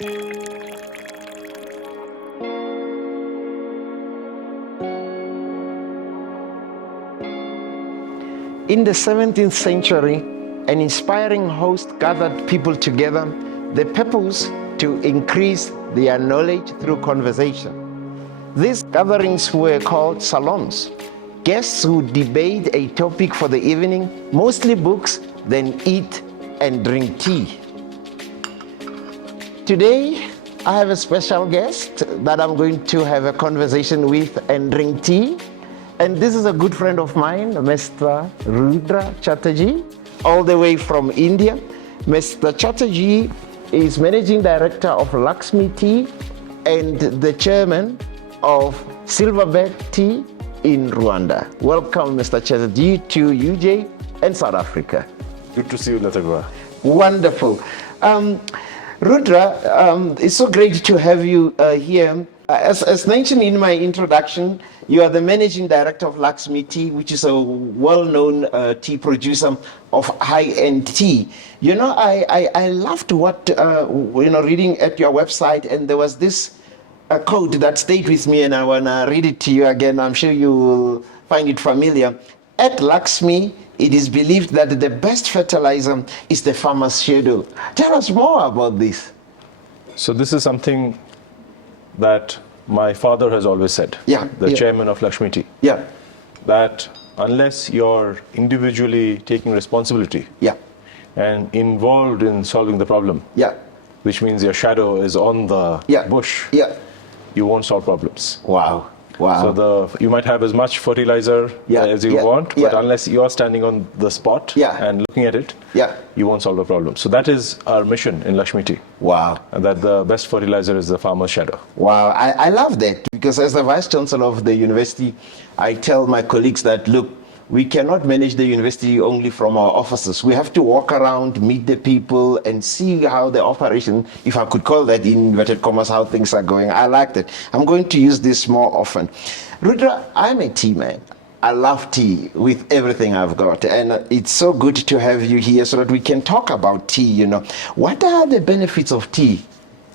In the 17th century, an inspiring host gathered people together, the purpose to increase their knowledge through conversation. These gatherings were called salons. Guests would debate a topic for the evening, mostly books, then eat and drink tea. Today, I have a special guest that I'm going to have a conversation with and drink tea. And this is a good friend of mine, Mr. Rudra Chatterjee, all the way from India. Mr. Chatterjee is Managing Director of Lakshmi Tea and the Chairman of Silverback Tea in Rwanda. Welcome, Mr. Chatterjee, to UJ and South Africa. Good to see you, Letlhokwa. Wonderful. Rudra, it's so great to have you here. As mentioned in my introduction, you are the Managing Director of Lakshmi Tea, which is a well-known tea producer of high-end tea. You know, I loved what, reading at your website, and there was this quote that stayed with me, and I want to read it to you again. I'm sure you will find it familiar. At Lakshmi, it is believed that the best fertilizer is the farmer's shadow. Tell us more about this. So this is something that my father has always said, the chairman of Lakshmi Tea, that unless you're individually taking responsibility and involved in solving the problem, which means your shadow is on the bush, you won't solve problems. Wow. So you might have as much fertilizer as you want, but unless you're standing on the spot and looking at it, you won't solve the problem. So that is our mission in Lakshmi Tea. Wow. And that the best fertilizer is the farmer's shadow. Wow, I love that, because as the Vice Chancellor of the university, I tell my colleagues that, look, we cannot manage the university only from our offices. We have to walk around, meet the people, and see how the operation, if I could call that in inverted commas, how things are going. I like that. I'm going to use this more often. Rudra, I'm a tea man. I love tea with everything I've got, and it's so good to have you here so that we can talk about tea, you know. What are the benefits of tea?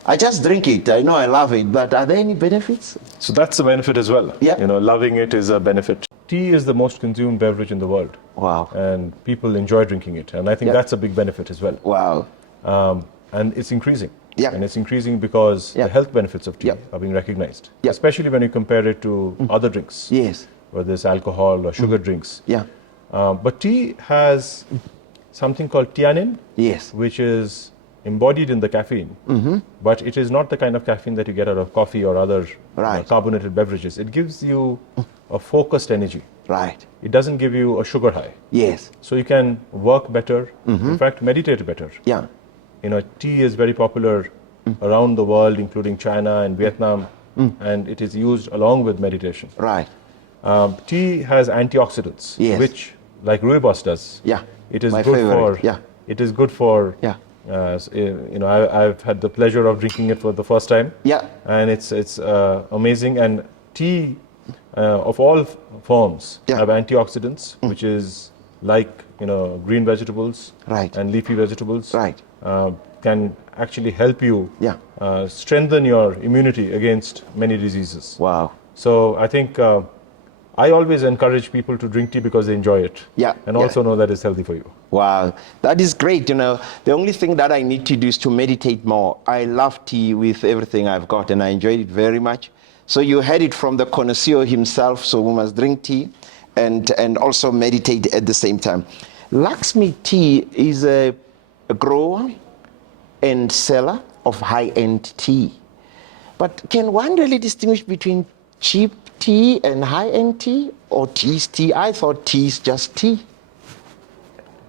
I just drink it. I know I love it, but are there any benefits? So that's the benefit as well. Yeah. You know, loving it is a benefit. Tea is the most consumed beverage in the world. Wow. And people enjoy drinking it. And I think that's a big benefit as well. Wow. And it's increasing. Yeah. And it's increasing because the health benefits of tea are being recognized. Yeah. Especially when you compare it to other drinks. Yes. Whether it's alcohol or sugar drinks. Yeah. But tea has something called theanine. Yes. Which is embodied in the caffeine. But it is not the kind of caffeine that you get out of coffee or other carbonated beverages. It gives you a focused energy. Right. It doesn't give you a sugar high. Yes. So you can work better, in fact, meditate better. Yeah. You know, tea is very popular around the world, including China and Vietnam, and it is used along with meditation. Right. Tea has antioxidants, which, like rooibos does, it is it is good for. You know, I've had the pleasure of drinking it for the first time. And it's amazing. And tea of all forms have antioxidants, which is like, you know, green vegetables and leafy vegetables. Can actually help you strengthen your immunity against many diseases. Wow. So I think I always encourage people to drink tea because they enjoy it. And also know that it's healthy for you. Wow, that is great. You know, the only thing that I need to do is to meditate more. I love tea with everything I've got, and I enjoyed it very much. So you heard it from the connoisseur himself, so we must drink tea and also meditate at the same time. Lakshmi Tea is a grower and seller of high-end tea. But can one really distinguish between cheap tea and high-end tea, or tea is tea? I thought tea is just tea.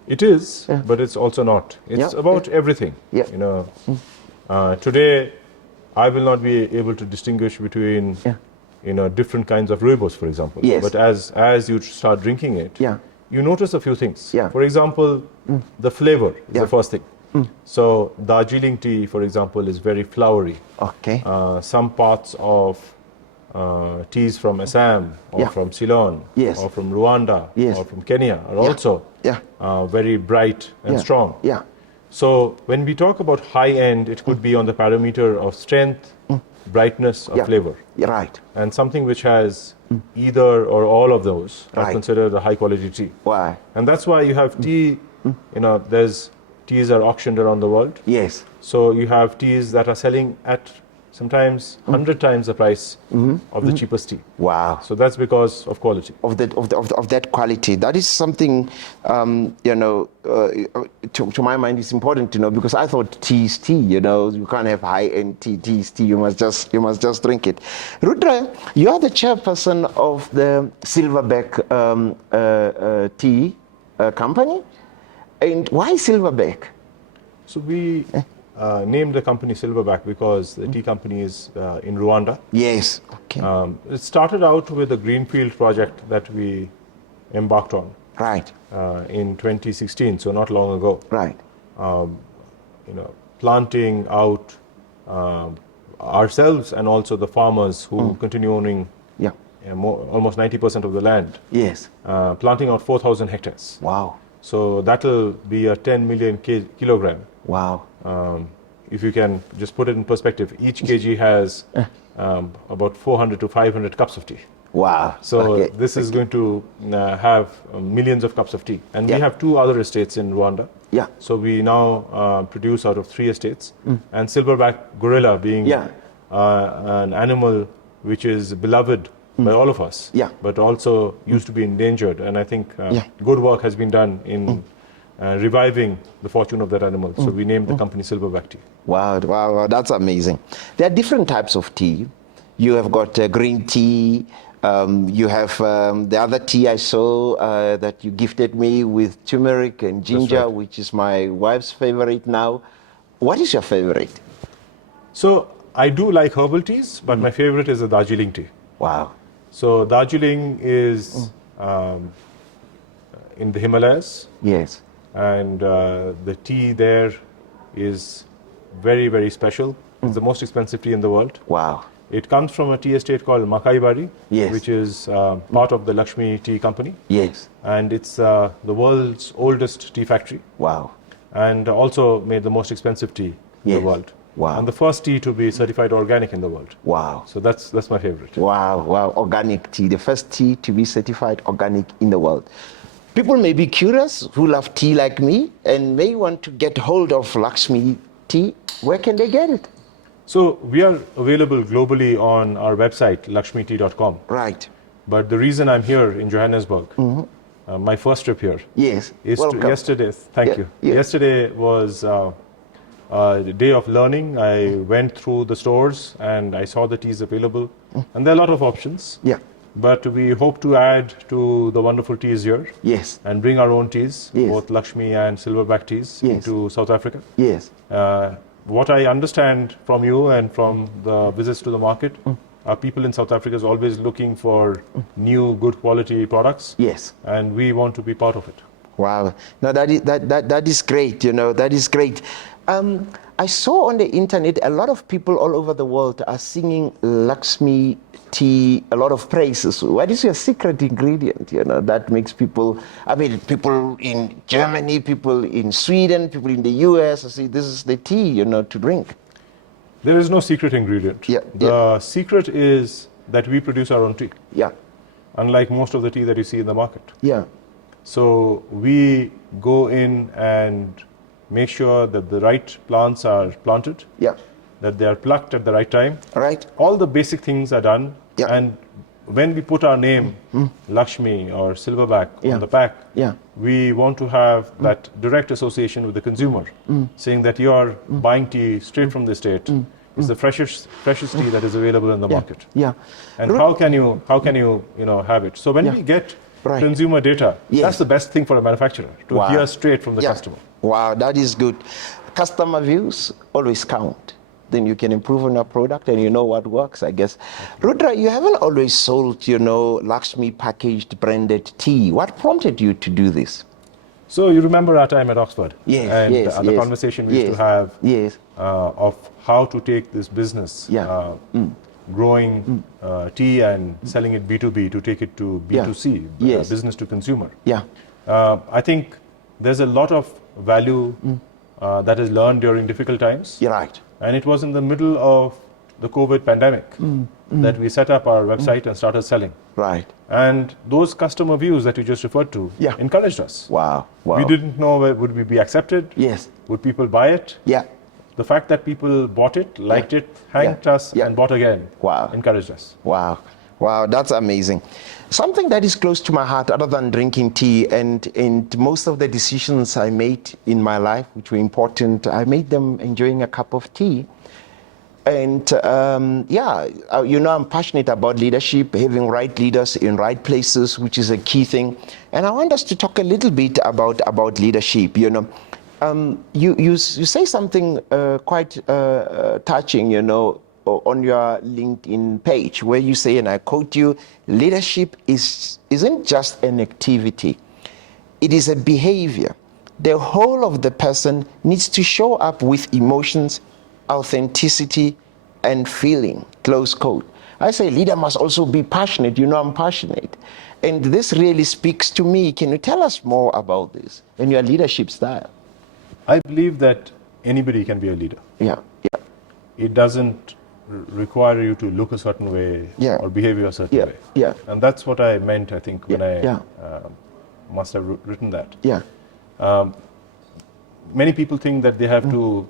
It is, but it's also not. It's about everything. You know, today I will not be able to distinguish between you know, different kinds of rooibos, for example. But as you start drinking it, you notice a few things. For example, the flavor is the first thing. So Darjeeling tea, for example, is very flowery. Some parts of teas from Assam or from Ceylon or from Rwanda or from Kenya are also very bright and strong. So when we talk about high end, it could be on the parameter of strength, brightness, or flavor. Right. And something which has either or all of those are considered a high quality tea. Why? And that's why you have tea, there's teas are auctioned around the world. Yes. So you have teas that are selling at sometimes 100 times the price of the cheapest tea. Wow. So that's because of quality. Of that quality. That is something, to my mind, it's important to know, because I thought tea is tea, you can't have high-end tea. Tea is tea, you must just drink it. Rudra, you are the chairperson of the Silverback tea company. And why Silverback? So we named the company Silverback because the tea company is in Rwanda. Yes. Okay. It started out with a greenfield project that we embarked on. Right. In 2016, so not long ago. Right. Planting out ourselves and also the farmers who continue owning almost 90% of the land. Yes. Planting out 4,000 hectares. Wow. So that'll be a 10 million kilogram. Wow. If you can just put it in perspective, each kg has about 400 to 500 cups of tea. Wow. So this is going to have millions of cups of tea. And we have 2 other estates in Rwanda. Yeah. So we now produce out of 3 estates. And Silverback gorilla being an animal which is beloved by all of us, but also used to be endangered. And I think good work has been done in reviving the fortune of that animal. So we named the company Silverback Tea. Wow, that's amazing. There are different types of tea. You have got green tea. You have the other tea I saw that you gifted me with turmeric and ginger, which is my wife's favorite now. What is your favorite? So I do like herbal teas, but my favorite is the Darjeeling tea. Wow. So Darjeeling is in the Himalayas. Yes. And the tea there is very, very special. It's the most expensive tea in the world. Wow. It comes from a tea estate called Makaibari, yes. which is part of the Lakshmi Tea Company. Yes. And it's the world's oldest tea factory. Wow. And also made the most expensive tea in the world. Wow. And the first tea to be certified organic in the world. Wow. So that's my favorite. Wow. Organic tea, the first tea to be certified organic in the world. People may be curious who love tea like me and may want to get hold of Lakshmi tea. Where can they get it? So we are available globally on our website, lakshmitea.com. Right. But the reason I'm here in Johannesburg, my first trip here, is yesterday. Thank you. Yeah. Yesterday was a day of learning. I went through the stores and I saw the teas available, and there are a lot of options. Yeah. But we hope to add to the wonderful teas here. Yes. And bring our own teas, both Lakshmi and Silverback teas, into South Africa. Yes. What I understand from you and from the visits to the market, are people in South Africa is always looking for new, good quality products. Yes. And we want to be part of it. Wow. Now that is great, that is great. I saw on the internet a lot of people all over the world are singing Lakshmi tea, a lot of praises. What is your secret ingredient, that makes people in Germany, people in Sweden, people in the US, say this is the tea, to drink? There is no secret ingredient. The secret is that we produce our own tea. Yeah. Unlike most of the tea that you see in the market. Yeah. So we go in and make sure that the right plants are planted. Yeah. That they are plucked at the right time. Right. All the basic things are done. Yeah. And when we put our name, Lakshmi or Silverback, on the pack, we want to have that direct association with the consumer, saying that you are buying tea straight from the estate. It's the freshest tea that is available in the market. Yeah. And how can you have it? So when we get consumer data, that's the best thing for a manufacturer, to hear straight from the customer. Wow, that is good. Customer views always count. Then you can improve on your product and you know what works, I guess. Rudra, you haven't always sold, Lakshmi packaged branded tea. What prompted you to do this? So you remember our time at Oxford? Yes, and the conversation we used to have of how to take this business, growing tea and selling it B2B, to take it to B2C, business to consumer. Yeah. I think there's a lot of value that is learned during difficult times. You're right. And it was in the middle of the COVID pandemic that we set up our website and started selling. Right. And those customer views that you just referred to encouraged us. Wow. We didn't know would we be accepted. Yes. Would people buy it? Yeah. The fact that people bought it, liked it, thanked us, and bought again encouraged us. Wow. Wow, that's amazing. Something that is close to my heart other than drinking tea, and most of the decisions I made in my life, which were important, I made them enjoying a cup of tea. And I'm passionate about leadership, having right leaders in right places, which is a key thing. And I want us to talk a little bit about leadership. You say something quite touching, on your LinkedIn page, where you say, and I quote you, leadership isn't just an activity, it is a behavior. The whole of the person needs to show up with emotions, authenticity, and feeling, close quote. I say leader must also be passionate. I'm passionate. And this really speaks to me. Can you tell us more about this and your leadership style? I believe that anybody can be a leader. Yeah. It doesn't require you to look a certain way or behave a certain way. Yeah. And that's what I meant, I think, when I must have written that. Yeah. Many people think that they have to,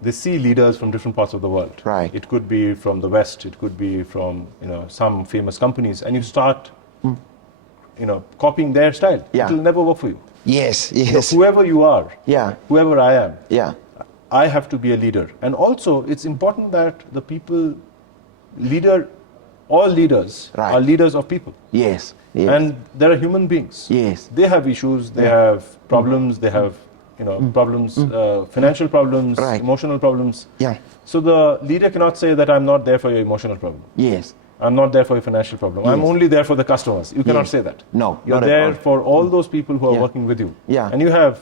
they see leaders from different parts of the world. Right. It could be from the West, it could be from some famous companies, and you start copying their style. It will never work for you. Yes. Whoever you are, whoever I am, I have to be a leader. And also, it's important that the people, all leaders are leaders of people. Yes. And there are human beings. Yes. They have issues, they have problems, they have problems, financial problems, emotional problems. Yeah. So the leader cannot say that I'm not there for your emotional problem. Yes. I'm not there for your financial problem. Yes. I'm only there for the customers. You cannot say that. No. You're there for all those people who are working with you. Yeah. And you have,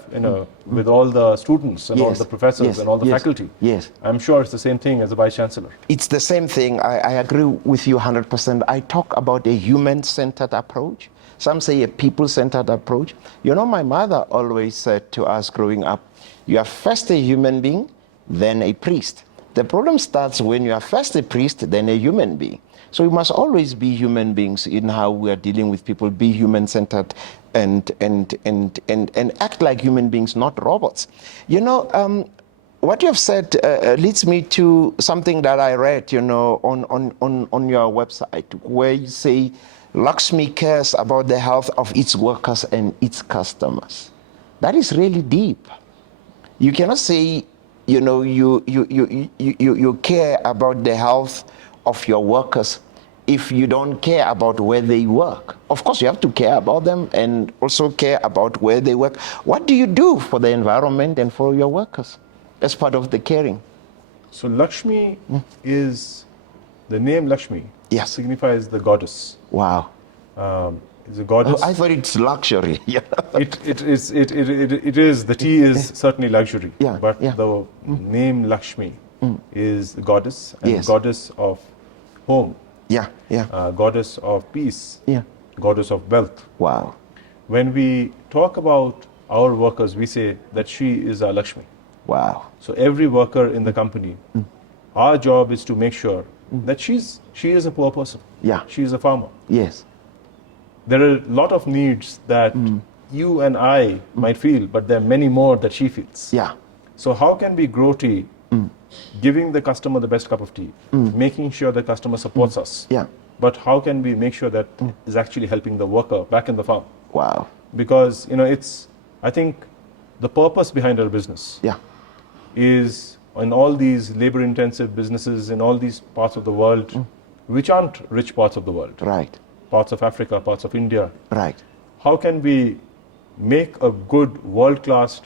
with all the students and all the professors and all the faculty. Yes. I'm sure it's the same thing as a vice chancellor. It's the same thing. I agree with you 100%. I talk about a human-centered approach. Some say a people-centered approach. My mother always said to us growing up, you are first a human being, then a priest. The problem starts when you are first a priest, then a human being. So we must always be human beings in how we are dealing with people, be human-centered and act like human beings, not robots. What you have said leads me to something that I read, on your website, where you say Lakshmi cares about the health of its workers and its customers. That is really deep. You cannot say, you care about the health of your workers if you don't care about where they work. Of course, you have to care about them and also care about where they work. What do you do for the environment and for your workers as part of the caring? So Lakshmi is, the name Lakshmi signifies the goddess. Wow. It's a goddess. I thought it's luxury. It is, the tea is certainly luxury. But the name Lakshmi is the goddess, and goddess of home. Goddess of peace. Goddess of wealth. Wow. When we talk about our workers, we say that she is our Lakshmi. Wow. So every worker in the company, our job is to make sure that she is a poor person. She is a farmer. Yes. There are a lot of needs that you and I might feel, but there are many more that she feels. So how can we grow tea? Giving the customer the best cup of tea, making sure the customer supports us. But how can we make sure that is actually helping the worker back in the farm? Wow. Because I think the purpose behind our business is in all these labor-intensive businesses in all these parts of the world, which aren't rich parts of the world. Right. Parts of Africa, parts of India. Right. How can we make a good world-class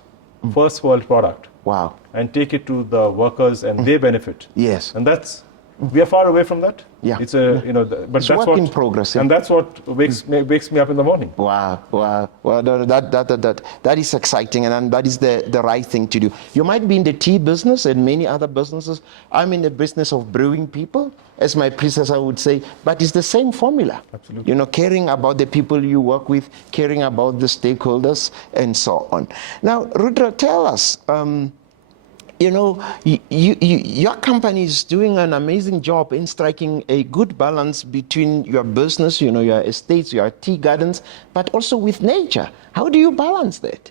first world product? Wow. And take it to the workers and they benefit. Yes. And that's We are far away from that. Yeah. It's a but it's that's work what in progress. And that's what wakes me up in the morning. Wow. Well, that is exciting, and that is the right thing to do. You might be in the tea business and many other businesses. I'm in the business of brewing people, as my predecessor would say, but it's the same formula. Absolutely. Caring about the people you work with, caring about the stakeholders, and so on. Now, Rudra, tell us, your company is doing an amazing job in striking a good balance between your business, your estates, your tea gardens, but also with nature. How do you balance that?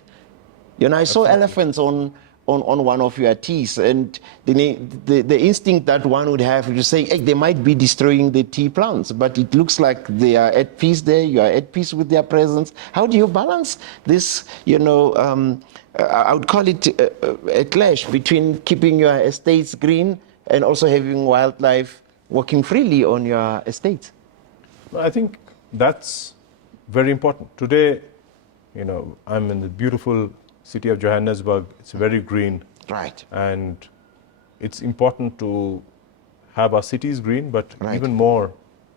I saw elephants on one of your teas, and the instinct that one would have is to say, hey, they might be destroying the tea plants, but it looks like they are at peace there, you are at peace with their presence. How do you balance this, I would call it a clash between keeping your estates green and also having wildlife walking freely on your estates? Well, I think that's very important. Today, I'm in the beautiful city of Johannesburg. It's very green. Right. And it's important to have our cities green, but right. even more,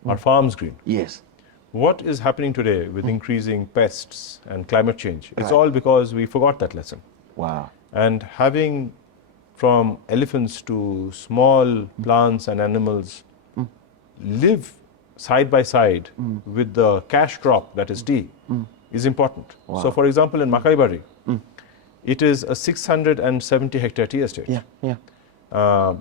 our farms green. Yes. What is happening today with increasing pests and climate change? It's all because we forgot that lesson. Wow. And having from elephants to small plants and animals live side by side with the cash crop that is tea is important. Wow. So for example, in Makaibari, it is a 670 hectare tea estate. Yeah.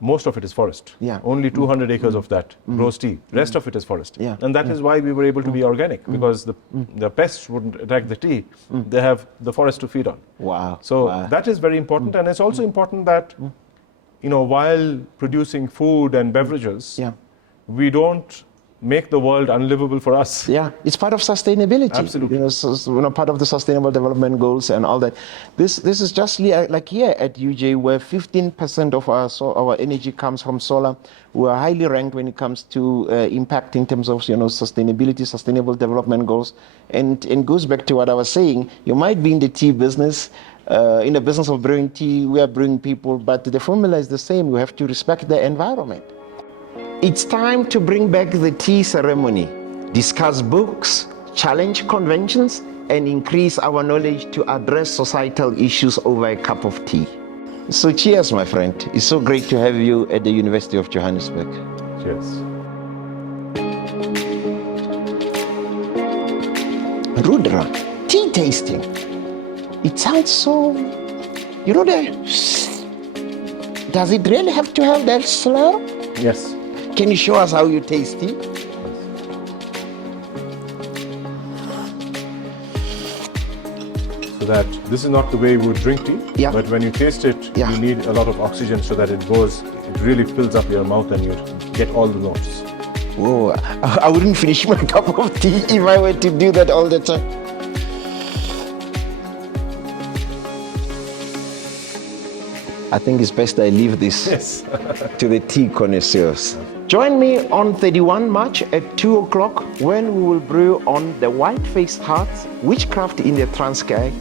Most of it is forest. Yeah. Only 200 acres of that grows tea. Rest of it is forest. Yeah. And that is why we were able to be organic, because the pests wouldn't attack the tea. They have the forest to feed on. Wow. So wow. that is very important. And it's also important that, while producing food and beverages, we don't make the world unlivable for us. Yeah, it's part of sustainability. Absolutely. Part of the Sustainable Development Goals and all that. This is just like here at UJ, where 15% of our energy comes from solar. We are highly ranked when it comes to impact in terms of sustainability, Sustainable Development Goals, and goes back to what I was saying. You might be in the tea business. In the business of brewing tea, we are brewing people, but the formula is the same. You have to respect the environment. It's time to bring back the tea ceremony, discuss books, challenge conventions, and increase our knowledge to address societal issues over a cup of tea. So cheers, my friend. It's so great to have you at the University of Johannesburg. Cheers. Rudra, tea tasting. It sounds so, does it really have to have that slur? Yes. Can you show us how you taste tea? So that this is not the way we would drink tea, but when you taste it, you need a lot of oxygen so that it really fills up your mouth and you get all the notes. Whoa, I wouldn't finish my cup of tea if I were to do that all the time. I think it's best I leave this to the tea connoisseurs. Join me on 31 March at 2 o'clock when we will brew on the white-faced hearts, witchcraft in the Transkei.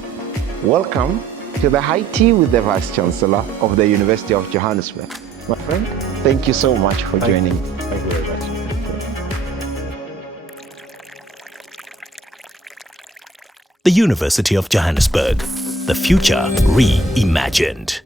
Welcome to the high tea with the Vice-Chancellor of the University of Johannesburg. My friend, thank you so much for joining. Thank you very much. The University of Johannesburg, the future reimagined.